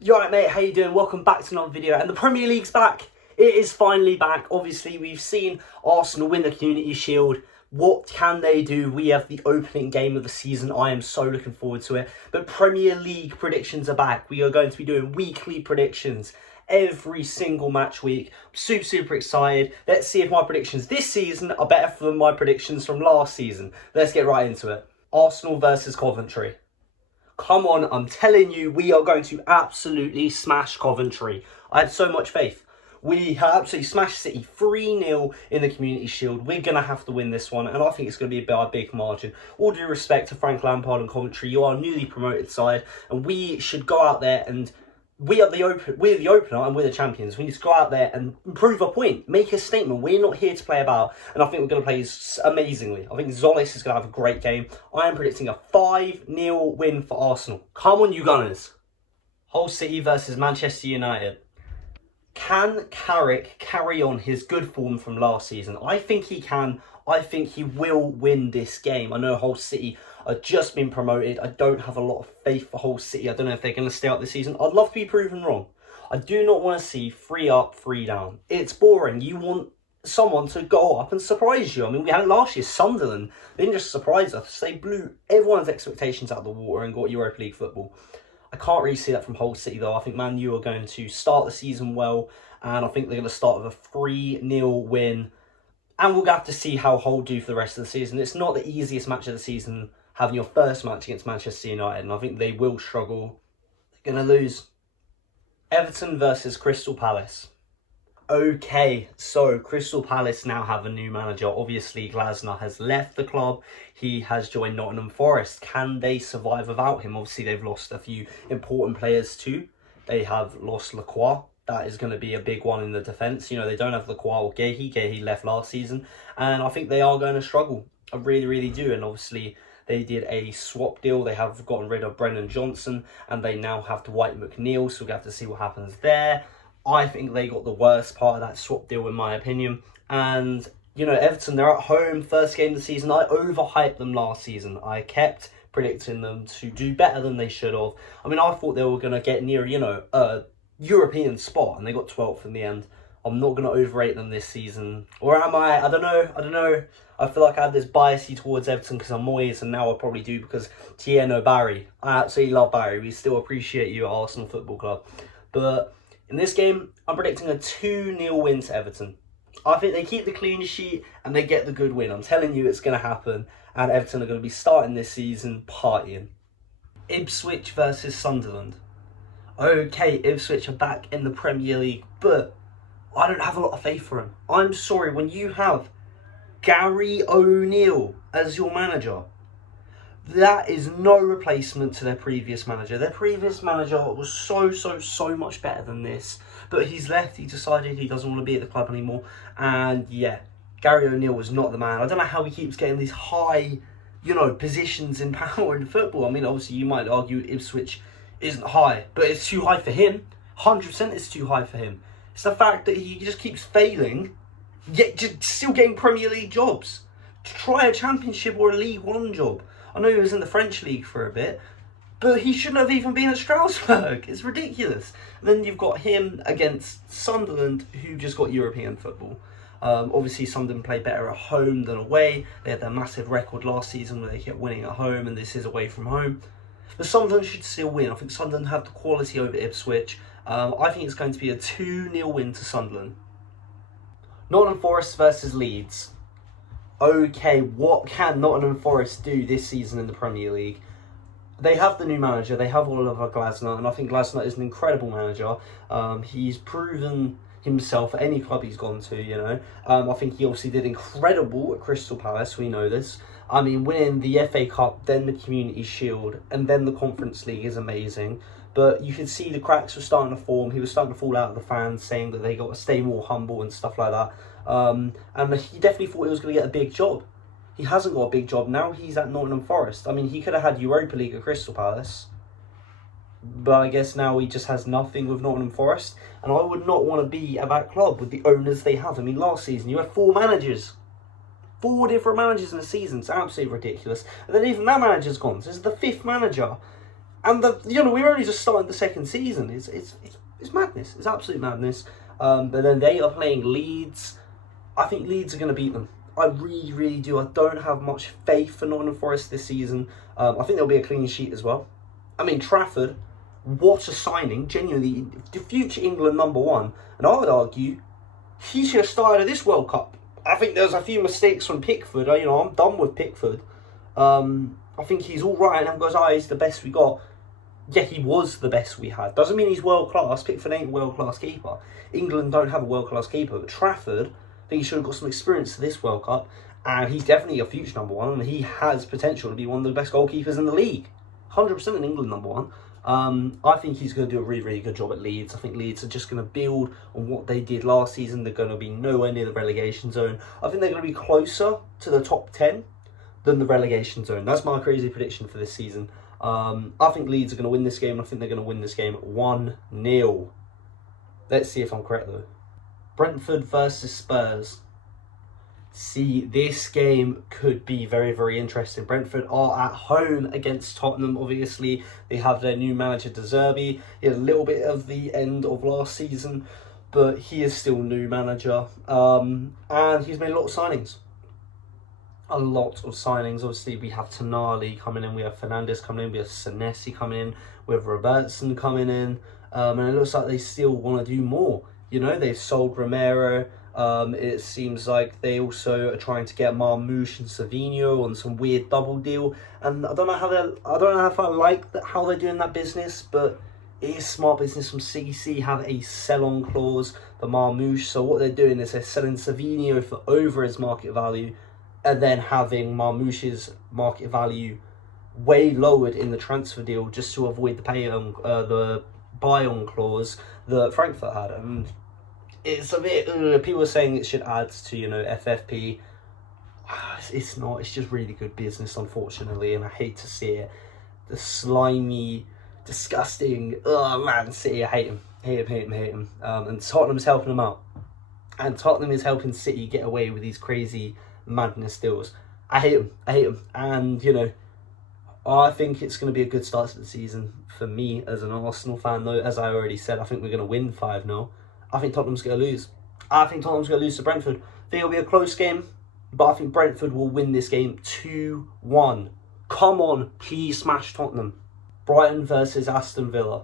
You alright, mate? How you doing? Welcome back to another video. And the Premier League's back. It is finally back. Obviously, we've seen Arsenal win the Community Shield. What can they do? We have the opening game of the season. I am so looking forward to it. But Premier League predictions are back. We are going to be doing weekly predictions every single match week. Super excited. Let's see if my predictions this season are better than my predictions from last season. Let's get right into it. Arsenal versus Coventry. Come on, I'm telling you, we are going to absolutely smash Coventry. I had so much faith. We have absolutely smashed City 3-0 in the Community Shield. We're going to have to win this one, and I think it's going to be by a big margin. All due respect to Frank Lampard and Coventry, you are a newly promoted side, and we should go out there and we're the opener and we're the champions. We need to go out there and prove a point, make a statement. We're not here to play about, and I think we're going to play amazingly. I think Zolis is going to have a great game. I am predicting a 5-0 win for Arsenal. Come on, you Gunners. Hull City versus Manchester United. Can Carrick carry on his good form from last season? I think he can. I think he will win this game. I know Hull City are just been promoted. I don't have a lot of faith for Hull City. I don't know if they're going to stay up this season. I'd love to be proven wrong. I do not want to see 3 up, 3 down. It's boring. You want someone to go up and surprise you. I mean, we had it last year, Sunderland. They didn't just surprise us. They blew everyone's expectations out of the water and got Europa League football. I can't really see that from Hull City, though. I think Man U are going to start the season well, and I think they're going to start with a 3-0 win. And we'll have to see how Hull do for the rest of the season. It's not the easiest match of the season, having your first match against Manchester United, and I think they will struggle. They're going to lose. Everton versus Crystal Palace. Okay, so Crystal Palace now have a new manager. Obviously, Glasner has left the club. He has joined Nottingham Forest. Can they survive without him? Obviously, they've lost a few important players too. They have lost Lacroix. That is going to be a big one in the defence. You know, they don't have Lacroix or Gehi. Gehi left last season. And I think they are going to struggle. I really do. And obviously, they did a swap deal. They have gotten rid of Brennan Johnson. And they now have Dwight McNeil. So we'll have to see what happens there. I think they got the worst part of that swap deal, in my opinion. And, you know, Everton, they're at home, first game of the season. I overhyped them last season. I kept predicting them to do better than they should have. I mean, I thought they were going to get near, you know, a European spot, and they got 12th in the end. I'm not going to overrate them this season. Or am I? I don't know. I feel like I had this bias towards Everton because I'm Moyes, and now I probably do because Tieno Barry. I absolutely love Barry. We still appreciate you at Arsenal Football Club. But in this game, I'm predicting a 2-0 win to Everton. I think they keep the clean sheet and they get the good win. I'm telling you it's going to happen. And Everton are going to be starting this season partying. Ipswich versus Sunderland. Okay, Ipswich are back in the Premier League, but I don't have a lot of faith for them. I'm sorry, when you have Gary O'Neill as your manager, that is no replacement to their previous manager. Their previous manager was so much better than this. But he's left. He decided he doesn't want to be at the club anymore. And yeah, Gary O'Neill was not the man. I don't know how he keeps getting these high, you know, positions in power in football. I mean, obviously you might argue Ipswich isn't high, but it's too high for him. 100% it's too high for him. It's the fact that he just keeps failing, yet just still getting Premier League jobs. Try a Championship or a League One job. I know he was in the French league for a bit, but he shouldn't have even been at Strasbourg. It's ridiculous. And then you've got him against Sunderland, who just got European football. Obviously, Sunderland play better at home than away. They had their massive record last season where they kept winning at home, and this is away from home. But Sunderland should still win. I think Sunderland have the quality over Ipswich. I think it's going to be a 2-0 win to Sunderland. Nottingham Forest versus Leeds. Okay, what can Nottingham Forest do this season in the Premier League? They have the new manager. They have Oliver Glasner, and I think Glasner is an incredible manager. He's proven himself at any club he's gone to, you know. I think he obviously did incredible at Crystal Palace. We know this. I mean, winning the FA Cup, then the Community Shield, and then the Conference League is amazing. But you could see the cracks were starting to form. He was starting to fall out of the fans, saying that they got to stay more humble and stuff like that. And he definitely thought he was going to get a big job. He hasn't got a big job. Now he's at Nottingham Forest. I mean, he could have had Europa League at Crystal Palace. But I guess now he just has nothing with Nottingham Forest. And I would not want to be at that club with the owners they have. I mean, last season you had 4 managers. 4 different managers in a season. It's absolutely ridiculous. And then even that manager's gone. So this is the 5th manager. And we're only just starting the second season. It's madness. It's absolute madness. But then they are playing Leeds. I think Leeds are going to beat them. I really, really do. I don't have much faith for Nottingham Forest this season. I think there'll be a clean sheet as well. I mean, Trafford, what a signing. Genuinely, the future England #1. And I would argue he should have started this World Cup. I think there's a few mistakes from Pickford. I'm done with Pickford. I think he's all right. And everyone goes, he's the best we got. Yeah, he was the best we had. Doesn't mean he's world class. Pickford ain't a world class keeper. England don't have a world class keeper. But Trafford, I think he should have got some experience to this World Cup. And he's definitely a future #1. And he has potential to be one of the best goalkeepers in the league. 100% in England #1. I think he's going to do a really, really good job at Leeds. I think Leeds are just going to build on what they did last season. They're going to be nowhere near the relegation zone. I think they're going to be closer to the top 10 than the relegation zone. That's my crazy prediction for this season. I think Leeds are going to win this game. I think they're going to win this game 1-0. Let's see if I'm correct though. Brentford versus Spurs. See, this game could be very, very interesting. Brentford are at home against Tottenham. Obviously, they have their new manager, De Zerbi. He had a little bit of the end of last season, but he is still new manager. And he's made a lot of signings. A lot of signings. Obviously, we have Tonali coming in. We have Fernandes coming in. We have Senesi coming in. We have Robertson coming in. And it looks like they still want to do more. They've sold Romero. It seems like they also are trying to get Marmoush and Savinho on some weird double deal, and I don't know if I like how they're doing that business, but it is smart business from CC. Have a sell-on clause for Marmoush. So what they're doing is they're selling Savinho for over his market value, and then having Marmoush's market value way lowered in the transfer deal just to avoid the buy-on clause that Frankfurt had. And it's a bit, people are saying it should add to, FFP. It's not, it's just really good business, unfortunately, and I hate to see it. The slimy, disgusting, Man City, I hate him. And Tottenham's helping them out. And Tottenham is helping City get away with these crazy madness deals. I hate him. And, I think it's going to be a good start to the season for me as an Arsenal fan, though. As I already said, I think we're going to win 5-0. I think Tottenham's going to lose. I think Tottenham's going to lose to Brentford. I think it'll be a close game, but I think Brentford will win this game 2-1. Come on, please smash Tottenham. Brighton versus Aston Villa.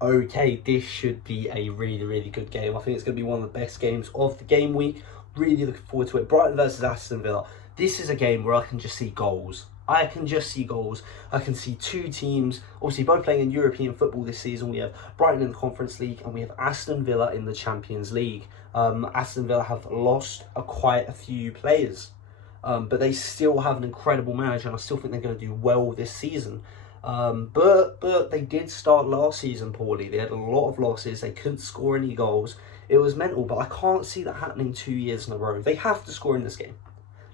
Okay, this should be a really, really good game. I think it's going to be one of the best games of the game week. Really looking forward to it. Brighton versus Aston Villa. This is a game where I can just see goals. I can see two teams, obviously both playing in European football this season. We have Brighton in the Conference League and we have Aston Villa in the Champions League. Aston Villa have lost quite a few players, but they still have an incredible manager, and I still think they're going to do well this season. But they did start last season poorly. They had a lot of losses. They couldn't score any goals. It was mental, but I can't see that happening 2 years in a row. They have to score in this game.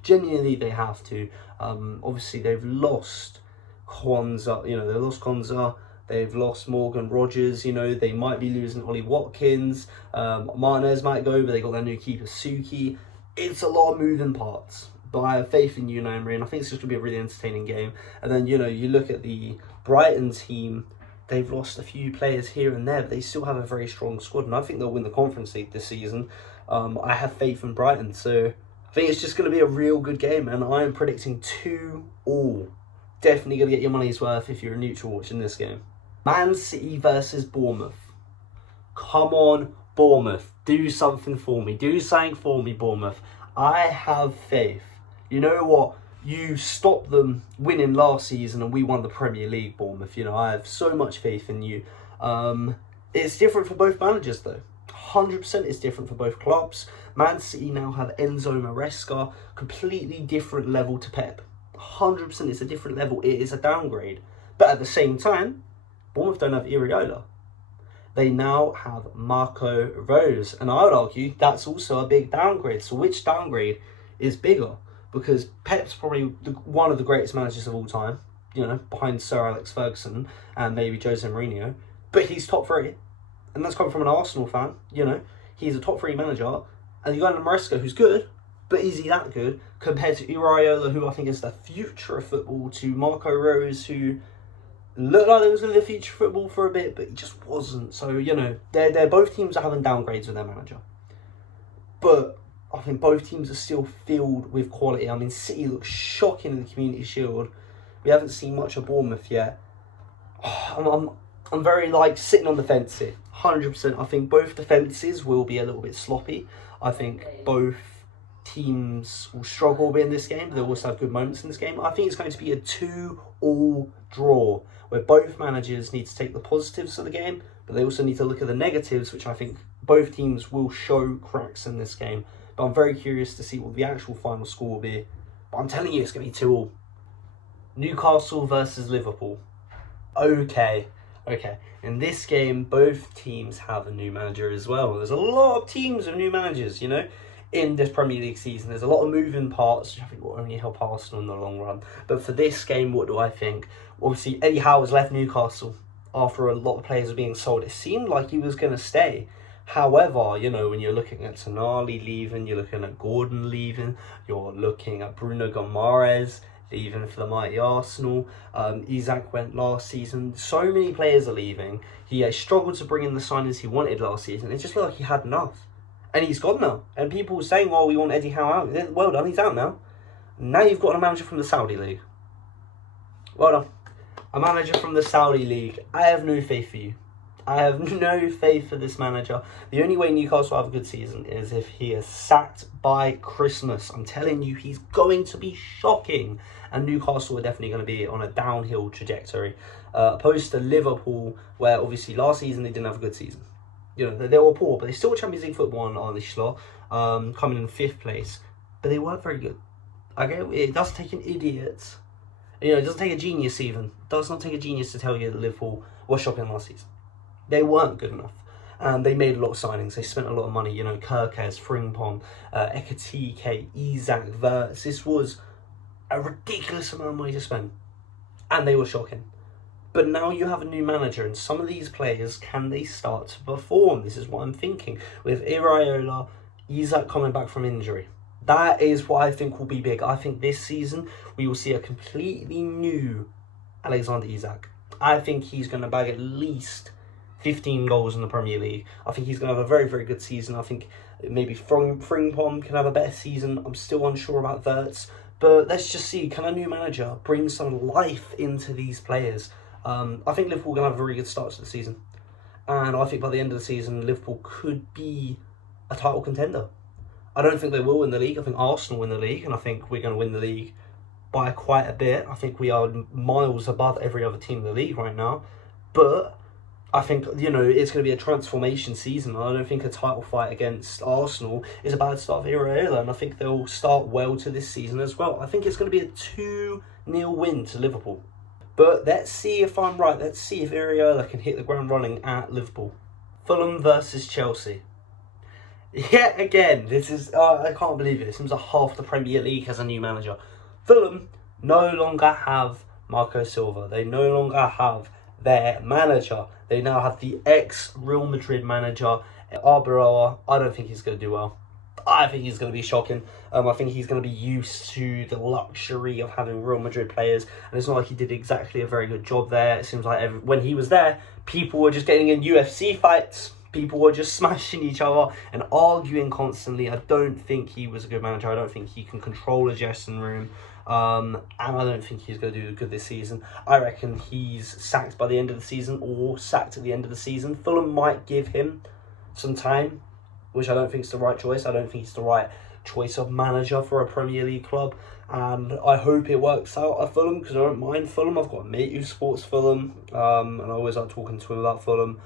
Genuinely, they have to. Obviously, they've lost Kwanzaa. They lost Kwanzaa. They've lost Morgan Rogers. They might be losing Ollie Watkins. Martinez might go, but they got their new keeper, Suki. It's a lot of moving parts. But I have faith in Unai Emery, and I think it's just going to be a really entertaining game. And then, you look at the Brighton team. They've lost a few players here and there, but they still have a very strong squad. And I think they'll win the Conference League this season. I have faith in Brighton, so I think it's just going to be a real good game, and I am predicting 2-2. Definitely going to get your money's worth if you're a neutral watching this game. Man City versus Bournemouth. Come on, Bournemouth. Do something for me. Do something for me, Bournemouth. I have faith. You know what? You stopped them winning last season and we won the Premier League, Bournemouth. I have so much faith in you. It's different for both managers, though. 100% is different for both clubs. Man City now have Enzo Maresca, completely different level to Pep. 100% it's a different level. It is a downgrade. But at the same time, Bournemouth don't have Iriola. They now have Marco Rose. And I would argue that's also a big downgrade. So which downgrade is bigger? Because Pep's probably one of the greatest managers of all time, behind Sir Alex Ferguson and maybe Jose Mourinho. But he's top 3. And that's coming from an Arsenal fan, He's a top 3 manager. And you got Maresca, who's good, but is he that good? Compared to Iriola, who I think is the future of football, to Marco Rose, who looked like there was going to be future football for a bit, but it just wasn't. So, you know, they're both teams are having downgrades with their manager. But I think both teams are still filled with quality. I mean, City looks shocking in the Community Shield. We haven't seen much of Bournemouth yet. I'm very, like, sitting on the fence here. 100%. I think both defences will be a little bit sloppy. I think both teams will struggle a bit in this game. They'll also have good moments in this game. I think it's going to be a 2-2 draw, where both managers need to take the positives of the game, but they also need to look at the negatives, which I think both teams will show cracks in this game. But I'm very curious to see what the actual final score will be. But I'm telling you, it's going to be 2-2. Newcastle versus Liverpool. Okay. In this game, both teams have a new manager as well. There's a lot of teams with new managers, you know, in this Premier League season. There's a lot of moving parts, which I think will only help Arsenal in the long run. But for this game, what do I think? Obviously, Eddie Howe has left Newcastle after a lot of players were being sold. It seemed like he was going to stay. However, you know, when you're looking at Tonali leaving, you're looking at Gordon leaving, you're looking at Bruno Guimaraes leaving for the mighty Arsenal. Isak went last season. So many players are leaving. He struggled to bring in the signings he wanted last season. It just felt like he had enough. And he's gone now. And people were saying, oh, we want Eddie Howe out. Well done, he's out now. Now you've got a manager from the Saudi League. Well done. A manager from the Saudi League. I have no faith for you. I have no faith for this manager. The only way Newcastle will have a good season is if he is sacked by Christmas. I'm telling you, he's going to be shocking. And Newcastle are definitely going to be on a downhill trajectory. Opposed to Liverpool, where obviously last season they didn't have a good season. You know, they were poor, but they still Champions League football on this slot, coming in 5th place. But they weren't very good. Okay, it doesn't take an idiot. You know, it doesn't take a genius even. It does not take a genius to tell you that Liverpool were shocking last season. They weren't good enough. And they made a lot of signings. They spent a lot of money. You know, Kirkes, Frimpong, Ekitike, Isak, Wirtz. This was a ridiculous amount of money to spend. And they were shocking. But now you have a new manager, and some of these players, can they start to perform? This is what I'm thinking. With Iraola, Isak coming back from injury. That is what I think will be big. I think this season we will see a completely new Alexander Isak. I think he's going to bag at least 15 goals in the Premier League. I think he's going to have a very, very good season. I think maybe Frimpong can have a better season. I'm still unsure about Wirtz. But let's just see, can a new manager bring some life into these players? I think Liverpool are going to have a very good start to the season. And I think by the end of the season, Liverpool could be a title contender. I don't think they will win the league. I think Arsenal win the league, and I think we're going to win the league by quite a bit. I think we are miles above every other team in the league right now. But I think, you know, it's going to be a transformation season. I don't think a title fight against Arsenal is a bad start for Iraola, and I think they'll start well to this season as well. I think it's going to be a 2-0 win to Liverpool. But let's see if I'm right. Let's see if Iraola can hit the ground running at Liverpool. Fulham versus Chelsea. Yet again, this is, I can't believe it. It seems like half the Premier League has a new manager. Fulham no longer have Marco Silva. They no longer have their manager. They now have the ex-Real Madrid manager, Arbeloa. I don't think he's going to do well. I think he's going to be shocking. I think he's going to be used to the luxury of having Real Madrid players. And it's not like he did exactly a very good job there. It seems like when he was there, people were just getting in UFC fights. People were just smashing each other and arguing constantly. I don't think he was a good manager. I don't think he can control a dressing room. And I don't think he's going to do good this season. I reckon he's sacked by the end of the season or sacked at the end of the season. Fulham might give him some time, which I don't think is the right choice. I don't think it's the right choice of manager for a Premier League club. And I hope it works out at Fulham, because I don't mind Fulham. I've got a mate who supports Fulham, and I always like talking to him about Fulham.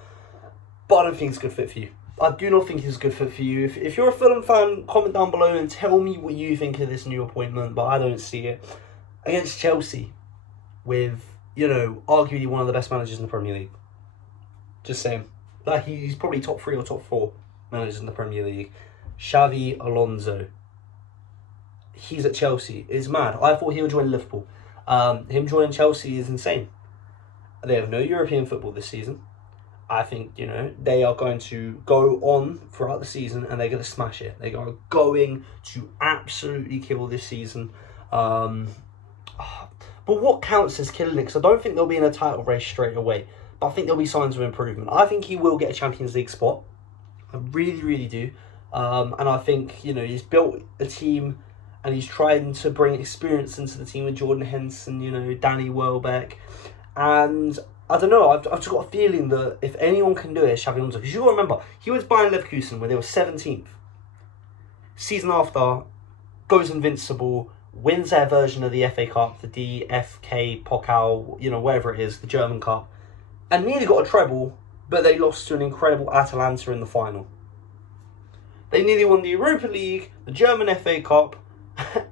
But I don't think it's a good fit for you. I do not think it's a good fit for you. If you're a Fulham fan, comment down below and tell me what you think of this new appointment, but I don't see it. Against Chelsea, with, you know, arguably one of the best managers in the Premier League. Just saying. Like, he's probably top 3 or top 4 managers in the Premier League. Xabi Alonso. He's at Chelsea. It's mad. I thought he would join Liverpool. Him joining Chelsea is insane. They have no European football this season. I think, you know, they are going to go on throughout the season and they're going to smash it. They are going to absolutely kill this season. But what counts as killing it? Because I don't think they'll be in a title race straight away. But I think there'll be signs of improvement. I think he will get a Champions League spot. I really, really do. And I think, you know, he's built a team and he's trying to bring experience into the team with Jordan Henderson, you know, Danny Welbeck. And I don't know, I've just got a feeling that if anyone can do it, it's Xabi Alonso. Because you got to remember, he was Bayern Leverkusen when they were 17th. Season after, goes invincible, wins their version of the FA Cup, the DFK Pokal, you know, whatever it is, the German Cup, and nearly got a treble, but they lost to an incredible Atalanta in the final. They nearly won the Europa League, the German FA Cup,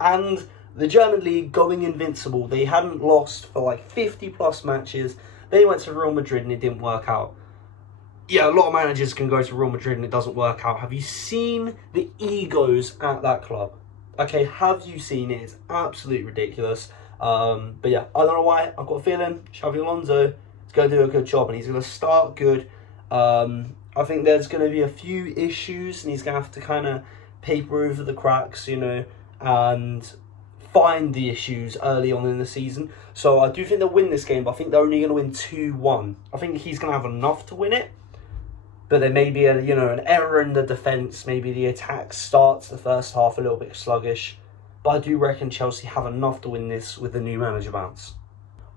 and the German League going invincible. They hadn't lost for like 50 plus matches. They went to Real Madrid and it didn't work out. Yeah, a lot of managers can go to Real Madrid and it doesn't work out. Have you seen the egos at that club? Okay, have you seen it? It's absolutely ridiculous. But yeah, I don't know why. I've got a feeling Xabi Alonso is going to do a good job and he's going to start good. I think there's going to be a few issues and he's going to have to kind of paper over the cracks, you know, and find the issues early on in the season. So I do think they'll win this game, but I think they're only going to win 2-1. I think he's going to have enough to win it, but there may be an error in the defence. Maybe the attack starts the first half a little bit sluggish, but I do reckon Chelsea have enough to win this with the new manager bounce.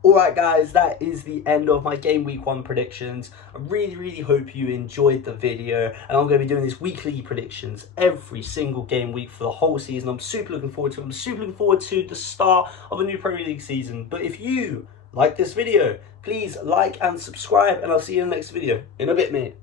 Alright guys, that is the end of my game week 1 predictions. I really hope you enjoyed the video, and I'm going to be doing these weekly predictions every single game week for the whole season. I'm super looking forward to it. I'm super looking forward to the start of a new Premier League season. But if you like this video, please like and subscribe, and I'll see you in the next video in a bit, mate.